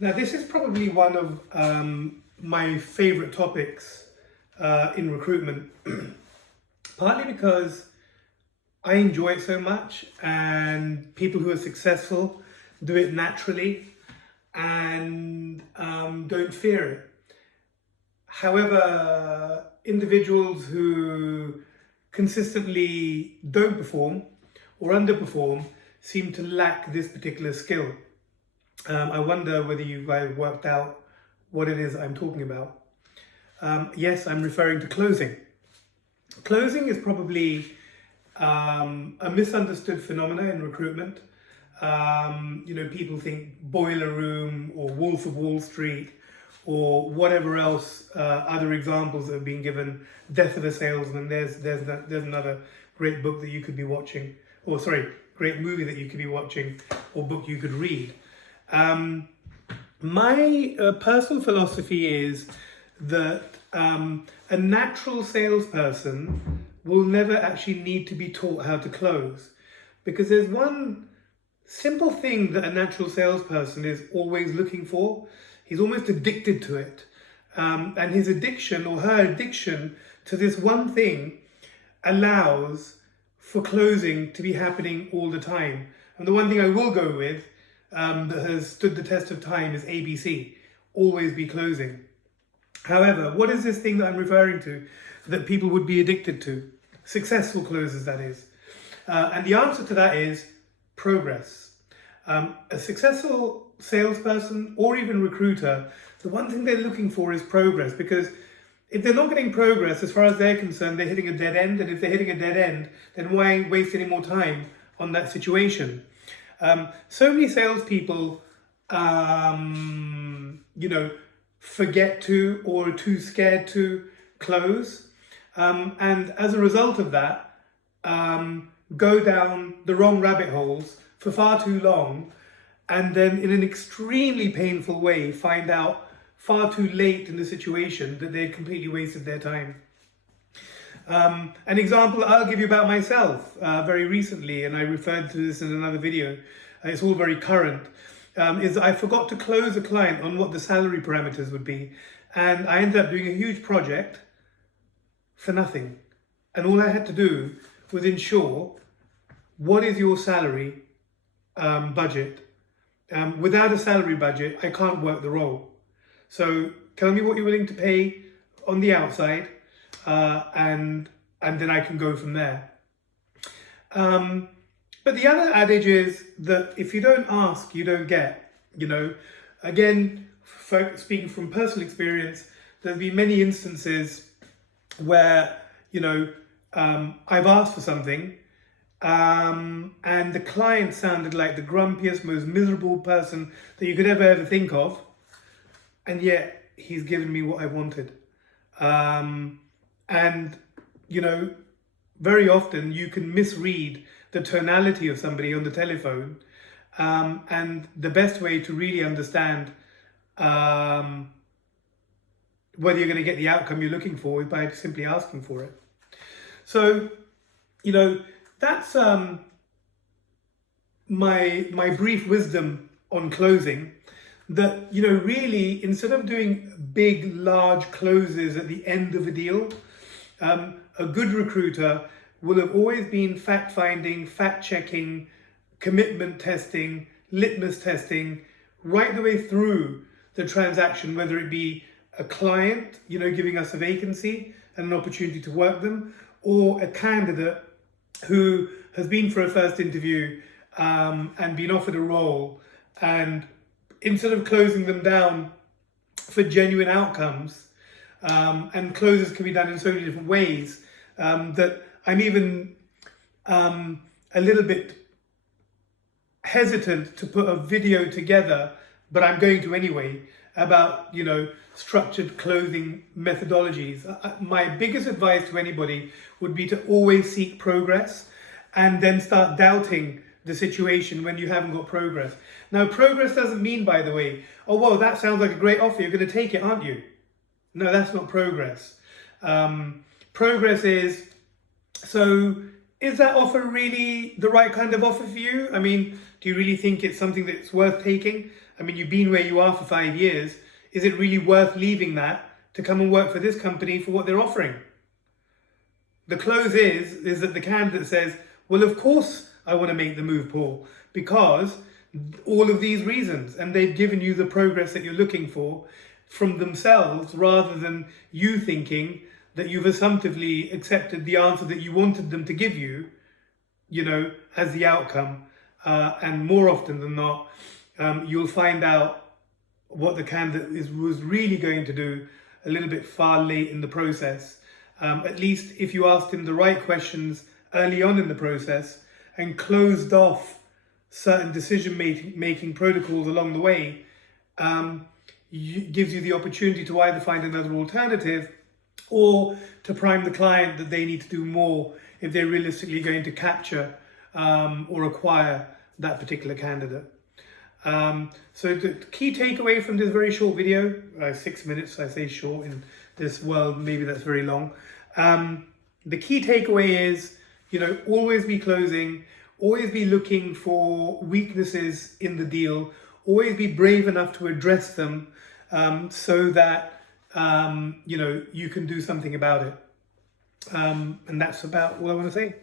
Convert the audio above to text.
Now, this is probably one of my favorite topics in recruitment, partly because I enjoy it so much, and people who are successful do it naturally and don't fear it. However, individuals who consistently don't perform or underperform seem to lack this particular skill. I wonder whether you guys worked out what it is I'm talking about. Yes, I'm referring to closing. Closing is probably a misunderstood phenomena in recruitment. People think boiler room or Wolf of Wall Street or whatever else, other examples that have been given, Death of a Salesman. There's another great book that you could be watching, or sorry, great movie that you could be watching, or book you could read. My personal philosophy is that a natural salesperson will never actually need to be taught how to close, because there's one simple thing that a natural salesperson is always looking for. He's almost addicted to it, and his addiction or her addiction to this one thing allows for closing to be happening all the time. And the one thing I will go with that has stood the test of time is ABC, always be closing. However, what is this thing that I'm referring to that people would be addicted to? Successful closers, that is. And the answer to that is progress. A successful salesperson or even recruiter, the one thing they're looking for is progress, because if they're not getting progress, as far as they're concerned, they're hitting a dead end. And if they're hitting a dead end, then why waste any more time on that situation? So many salespeople, forget to or are too scared to close. And as a result of that, go down the wrong rabbit holes for far too long, and then in an extremely painful way find out far too late in the situation that they completely wasted their time. An example I'll give you about myself very recently, and I referred to this in another video, it's all very current, is I forgot to close a client on what the salary parameters would be, and I ended up doing a huge project for nothing. And all I had to do was ensure, what is your salary budget? Without a salary budget, I can't work the role. So tell me what you're willing to pay on the outside, and then I can go from there. But the other adage is that if you don't ask, you don't get. Again, speaking from personal experience, there's been many instances where I've asked for something, and the client sounded like the grumpiest, most miserable person that you could ever think of, and yet he's given me what I wanted. Very often you can misread the tonality of somebody on the telephone, and the best way to really understand whether you're going to get the outcome you're looking for is by simply asking for it. So, that's my brief wisdom on closing. That, really, instead of doing big, large closes at the end of a deal, a good recruiter will have always been fact-finding, fact-checking, commitment testing, litmus testing, right the way through the transaction, whether it be a client, giving us a vacancy and an opportunity to work them, or a candidate who has been for a first interview and been offered a role, and instead of closing them down for genuine outcomes, and closes can be done in so many different ways, that I'm even a little bit hesitant to put a video together, but I'm going to anyway, about structured closing methodologies. My biggest advice to anybody would be to always seek progress, and then start doubting the situation when you haven't got progress. Now, progress doesn't mean, by the way, oh, well, that sounds like a great offer, you're going to take it, aren't you? No, that's not progress. Progress is, so is that offer really the right kind of offer for you? I mean, do you really think it's something that's worth taking? I mean, you've been where you are for 5 years. Is it really worth leaving that to come and work for this company for what they're offering? The close is that the candidate says, well, of course I want to make the move, Paul, because all of these reasons, and they've given you the progress that you're looking for from themselves, rather than you thinking that you've assumptively accepted the answer that you wanted them to give you, you know, as the outcome. And more often than not, you'll find out what the candidate was really going to do a little bit far late in the process. At least if you asked him the right questions early on in the process and closed off certain decision-making protocols along the way, gives you the opportunity to either find another alternative or to prime the client that they need to do more if they're realistically going to capture or acquire that particular candidate. So the key takeaway from this very short video, 6 minutes, I say short, in this world maybe that's very long. The key takeaway is, you know, always be closing, always be looking for weaknesses in the deal, always be brave enough to address them, so that you know, you can do something about it. And that's about all I want to say.